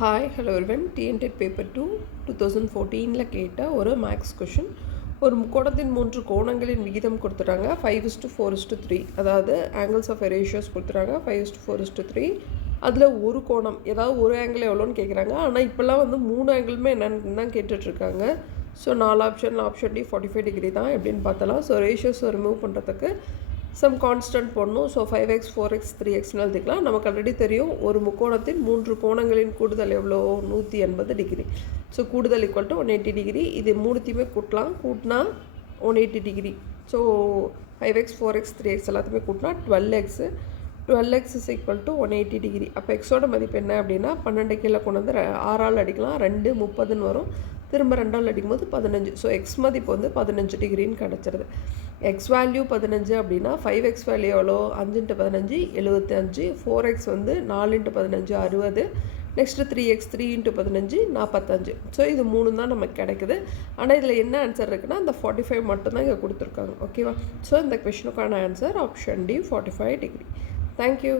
Hi hello everyone. TNTET paper 2 2014 கேட்ட ஒரு maths question. ஒரு முக்கோணத்தின் 3 கோணங்களின் விகிதம் கொடுத்துட்டாங்க 5:4:3. அதாவது ஆங்கிள்ஸ் ஆஃப் ரேஷியோஸ் கொடுத்துட்டாங்க 5:4:3. அதில் ஒரு கோணம் ஏதாவது ஒரு ஆங்கிள் எவ்வளோன்னு கேட்குறாங்க. ஆனால் இப்போல்லாம் வந்து 3 ஆங்கிளுமே என்னென்னு தான் கேட்டுட்ருக்காங்க. ஸோ 4 ஆப்ஷன் டி 45 டிகிரி தான் எப்படின்னு பார்த்தலாம். ஸோ ரேஷியோஸை ரிமூவ் பண்ணுறதுக்கு சம் கான்ஸ்டன்ட் போடணும். ஸோ 5x 4x 3xன்னு எழுதிக்கலாம். நமக்கு ஆல்ரெடி தெரியும் ஒரு முக்கோணத்தின் 3 கோணங்களின் கூடுதல் எவ்வளோ 180 டிகிரி. ஸோ கூடுதல் ஈக்குவல் டு 180 டிகிரி. இது மூணுத்தையுமே கூட்டினா 180 degree. So 5x 4x 3x எல்லாத்தையுமே கூட்டினா 12x is equal to 180 degree. அப்போ எக்ஸோட மதிப்பு என்ன அப்படின்னா 12 கீழே கொண்டு வந்து 6ஆல் அடிக்கலாம். 2 30ன்னு வரும். திரும்ப 2ஆல் அடிக்கும்போது 15. ஸோ எக்ஸ் மதிப்பு வந்து 15 டிகிரின்னு கிடச்சிருது. எக்ஸ் வேல்யூ 15 அப்படின்னா 5x வேல்யூ எவ்வளோ 5x15 75. 4x வந்து 4x15 60. Next 3x 3x15 45. So இது 3 தான் நமக்கு கிடைக்குது. ஆனால் இதில் என்ன ஆன்சர் இருக்குன்னா அந்த 45 மட்டும்தான் இங்கே கொடுத்துருக்காங்க. ஓகேவா? ஸோ இந்த கொஷனுக்கான answer option D 45 degree. Thank you.